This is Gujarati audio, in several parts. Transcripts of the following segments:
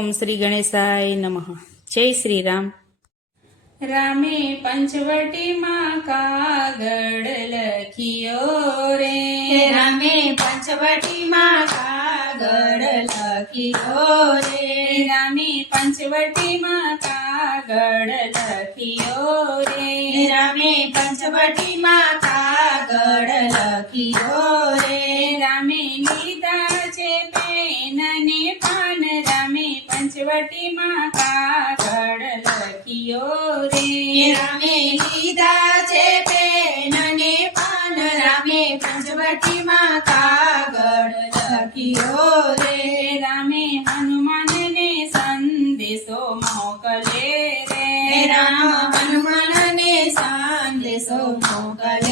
ઓમ શ્રી ગણેશાય નમઃ. જય શ્રી રામ. રામે પંચવટીમાં કાગળ લખ્યો રે, રામે પંચવટીમાં કાગળ લખ્યો રે, રામે પંચવટીમાં કાગળ લખ્યો રે, રામે પંચવટીમાં કાગળ લખ્યો રે, રામે લીધા છે પેન ને પાન, રામે પંચવટીમાં કાગળ લખ્યો રે, રામે લીધા છે પેન ને પાન, રામે પંચવટીમાં કાગળ લખ્યો રે, રામે હનુમાનને સંદેશો મોકલે રે, રામ હનુમાનને સંદેશો મોકલે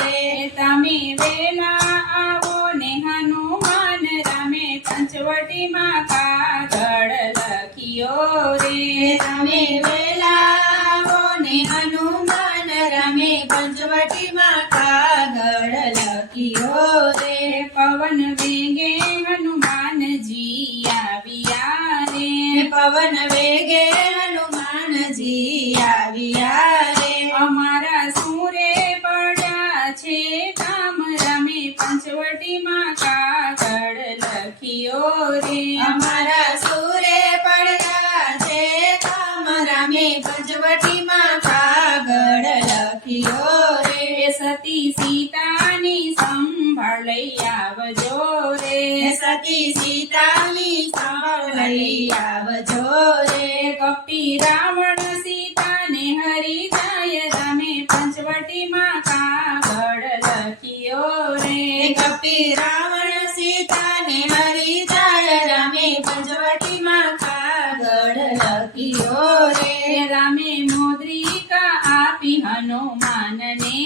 રે, તમે વેલા આવો ને હનુમાન, રામે પંચવટીમાં કાગળ લખ્યો રે, રામે વેલા આવો ને હનુમાન, રામે પંચવટીમાં કાગળ લખ્યો રે, પવન વેગે હનુમાનજી આવ્યા રે, પવન વેગે હનુમાનજી આવ્યા રે, અમારા સુરે પડ્યા છે કામ, રામે પંચવટીમાં કાગળ લખ્યો રે, અમારા સુરે પડ્યા છે કામ, રામે પંચવટીમાં કાગળ લખ્યો રે, સતી સીતાની સંભાળ લઈ આવજો રે, સતી સીતાની સંભાળ લઈ આવજો રે, કપટી રાવણ સીતાને હરી જાય, રામે પંચવટીમાં કાગળ લખ્યો રે, કપટી રાવણ સીતાને હરી જાય, રામે પંચવટીમાં કાગળ લખ્યો રે, રામે મુદ્રિકા આપી હનુમાનને રે,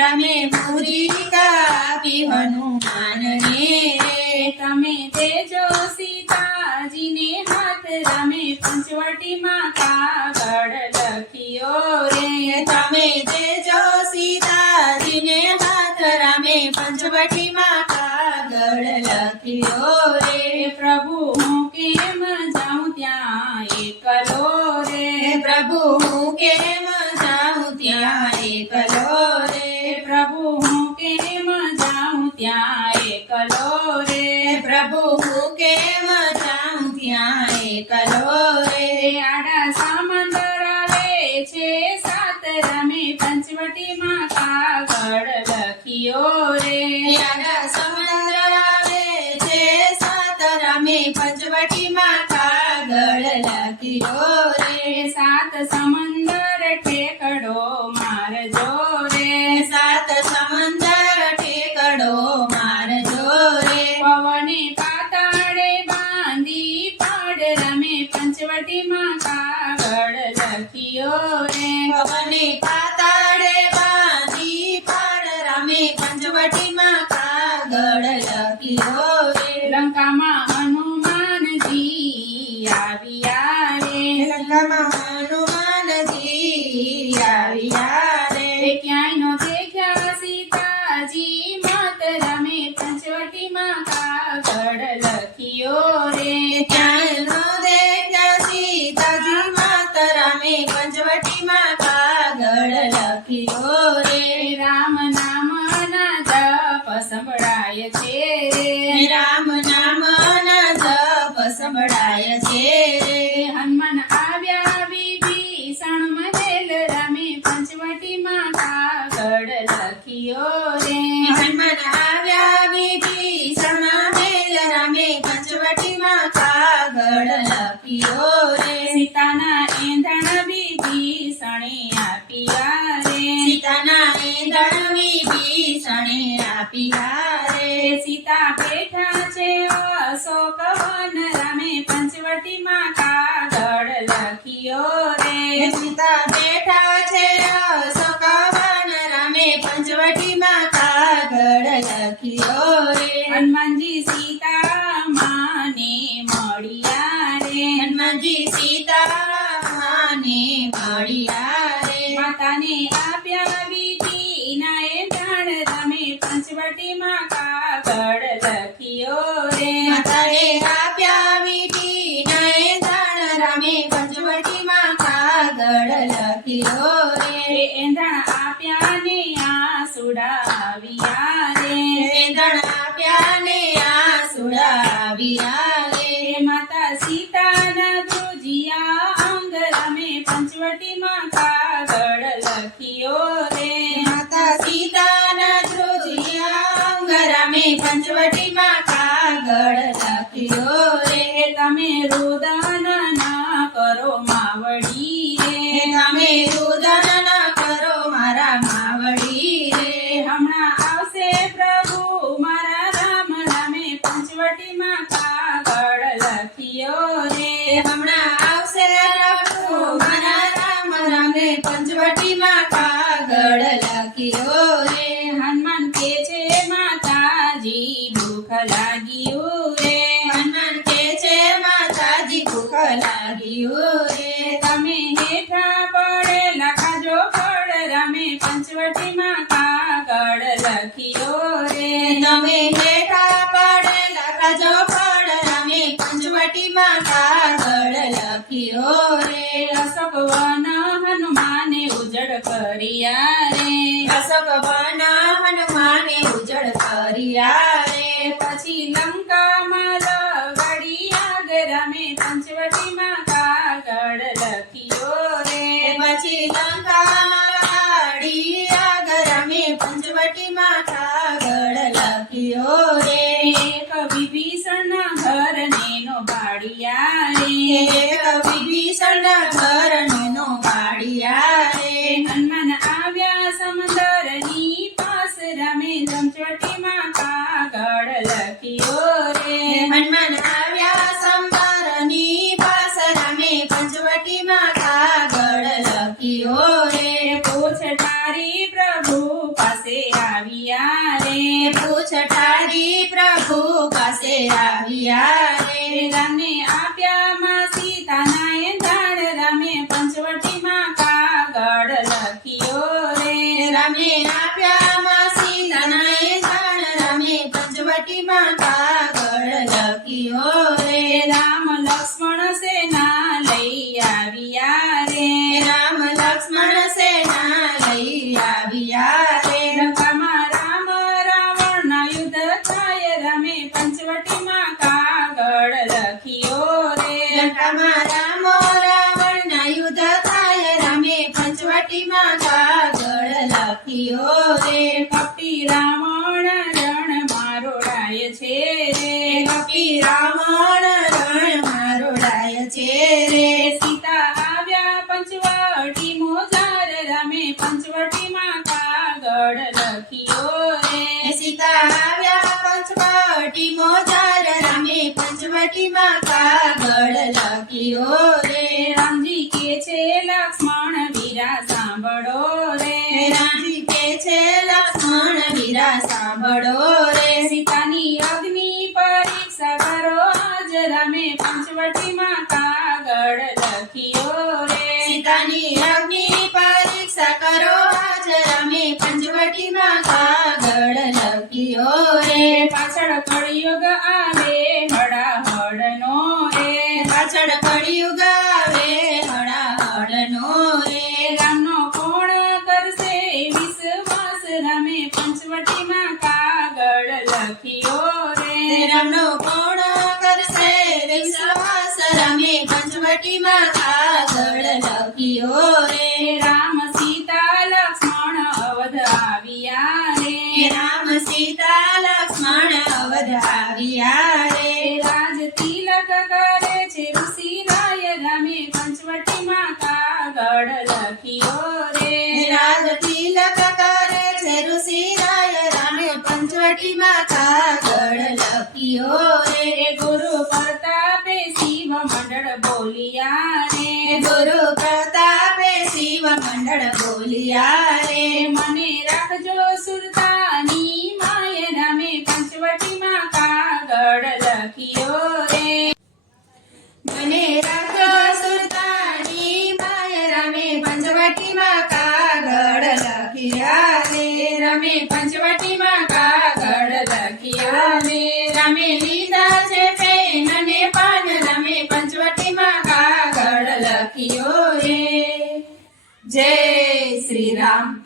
રામે મુદ્રિકા આપી હનુમાનને રે, તમે દેજો સીતાજીને હાથ, રામે પંચવટીમાં કાગળ લખ્યો રે, તમે દેજો સીતાજીને હાથ, રામે પંચવટીમાં કાગળ લખ્યો રે, પ્રભુ હું કેમ જાઉં ત્યાં એકલો રે, પ્રભુ હું કેમ જાઉં ત્યાં એકલો રે, પ્રભુ હું કેમ જાઉં ત્યાં એકલો રે, પ્રભુ હું કેમ જાઉં ત્યાં એકલો રે, આડા સમંદર આવે છે સાત, રામે પંચવટીમાં કાગળ લખ્યો રે, યારા સમંદર આવે છે સાત, રામે પંચવટીમાં કાગળ લખ્યો રે, સાત સમંદર ઠેકડો મારજો રે, સાત સમંદર ઠેકડો મારજો રે, પવને પાતાળે બાંધી પાડ, રામે પંચવટીમાં કાગળ લખ્યો રે, પવને પાતાળે બાંધી પાડ, રામે પંચવટીમાં કાગળ લખ્યો રે, લંકામાં હનુમાનજી આવ્યા રે, લંકામાં હનુમાનજી આવ્યા રે, ક્યાંય નો દેખ્યા સીતાજી માત, રામે પંચવટીમાં કાગળ લખ્યો રે, ક્યાંય નો દેખ્યા સીતાજી માત, રામે પંચવટીમાં કાગળ લખ્યો રે, રામ નામ ના જપ સંભળાય છે રે, રામ નામ ના જપ સંભળાય છે રે, હનુમાન આવ્યા વિભીષણ મહેલ, રામે પંચવટીમાં કાગળ લખ્યો રે, હનુમાન આવ્યા વિભીષણ મહેલ, રામે પંચવટીમાં કાગળ લખ્યો રે, સીતાના એંધણ વિભીષણે આપ્યા રે, સીતાના એંધણ વિભીષણે આપ્યા રે, સીતા બેઠા છે અશોક વન, રામે પંચવટીમાં કાગળ લખ્યો રે, સીતા બેઠા છે અશોકવન, રામે પંચવટીમાં કાગળ લખ્યો રે, હનુમાનજી સીતા માને મળ્યા રે, હનુમાનજી સીતા માને મળ્યા રે, માતાને આપ્યા વિધિના એંધણ, રામે પંચવટીમાં કાગળ લખ્યો રે, માતાએ આપ્યા વિધિના એંધાણ આપ્યા ને આસુડા આવ્યા રે વેદણ આપ્યા ને આસુડાવ્યા રે માતા સીતાના ધ્રુજિયા અંગ રમે પંચવટીમાં કાગળ લખ્યો રે માતા સીતાના ધ્રુજિયા અંગ રમે પંચવટીમાં કાગળ લખ્યો રે તમે રુદન ના કરો માવડી રે તમે રુદન ન કરો મારા માવડી રે હમણાં આવશે પ્રભુ મારા રામ નામે પંચવટીમાં કાગળ લખ્યો રે હમણાં આવશે પ્રભુ મારા રામ નામે પંચવટીમાં કાગળ લખ્યો રે હનુમાન કે છે માતાજી ભૂખ લાગ્યું રે હનુમાન કે છે માતાજી ભૂખ લાગ્યું રે તમે હેઠા પડેલા ખાજો ફળ રમે પંચવટીમાં કાગળ લખ્યો રે તમે હેઠા પડેલા ખાજો ફળ રમે પંચવટીમાં કાગળ લખ્યો રે અશોક વન હનુમાને ઉજળ કર્યા રે અશોક વન હનુમાને ઉજળ કર્યા રે પછી લંકામાં લગાડી આગ રમે પંચવટીમાં કાગળ લખ્યો રે પછી લંકામાં લગાડી આગ રમે પંચવટીમાં કાગળ લખ્યો રે એક વિભીષણ ઘર નેનો બાળિયા રે એક વિભીષણ ઘરનો પાડિયા રે હનુમાન આવ્યા સમંદરની પાસ રમે પંચવટીમાં કાગળ લખ્યો રે હનુમાન આવ્યા સંબરની પાસ રમે પંચવટીમાં કાગળ લખ્યો રે પૂછ તારી પ્રભુ પાસે આવ્યા રે પૂછતારી પ્રભુ પાસે આવ્યા રે રામને આપ્યા માં સીતાના એંધાણ રમે પંચવટીમાં કાગળ લખ્યો રે રામે આપ્યા માં સીતાના એ જાણ રમે પંચવટીમાં કાગળ લખ્યો રે રામ લક્ષ્મણ સેના લઈ આવ્યા રે રામ લક્ષ્મણ સેના લઈ આવ્યા રે લંકામાં રામ રાવણના યુદ્ધ થાય રમે પંચવટીમાં કાગળ લખ્યો રે લંકામાં રામો રાવણના યુદ્ધ થાય રમે પંચવટીમાં કાગળ લખ્યો રે કપટી રાવણ રણ મારોડાય છે રે કપી રાવણ રણ મારોડાય છે રે સીતા આવ્યા પંચવટી મોજાર રમે પંચવટીમાં કાગળ લખ્યો રે સીતા આવ્યા પંચવટી મોજાર રમે પંચવટીમાં કાગળ લખ્યો રે રામજી કે છે લક્ષ્મણ વીરા સાંભળો રે રામજી કે છે લક્ષ્મણ વીરા સાંભળો રે સીતાની અગ્નિ પરીક્ષા કરો આજ રમે પંચવટીમાં કાગળ લખ્યો રે સીતાની અગ્નિ પરીક્ષા કરો આજ રમે પંચવટીમાં કાગળ લખ્યો રે પાછળ કળિયુગ આવે હડાહડનો રે પાછળ કળિયુગ આવે હળાહળનો રે રામનો કોણ કરશે વિશ્વાસ રમે પંચવટીમાં કાગળ લખ્યો રે રામનો કોણ કરશે વિશ્વાસ રમે પંચવટીમાં કાગળ લખ્યો રે રામ સીતા લક્ષ્મણ અવધ આવ્યા રે રામ સીતા લક્ષ્મણ અવધ આવ્યા રે રાજ તિલક કરે છે ઋષિ રાય રમે પંચવટીમાં કાગળ લખ્યો રે રાજ તિલક કરે છે ઋષિરાય રામે પંચવટીમાં કાગળ લખ્યો રે ગુરુ પ્રતાપે શિવ મંડળ બોલિયા રે ગુરુ પ્રતાપે શિવ મંડળ બોલિયા રે મને રાખજો સુરતાની માય રમે પંચવટીમાં કાગળ લખ્યો રે મને રાખો સુરતાની માય રામે પંચવટીમાં કાગળ લખ્યા રે રમે પંચવટીમાં કાગળ લખ્યા રે રામે લીધા છે પેન અને પાન રામે પંચવટીમાં કાગળ લખ્યો રે જય શ્રી રામ.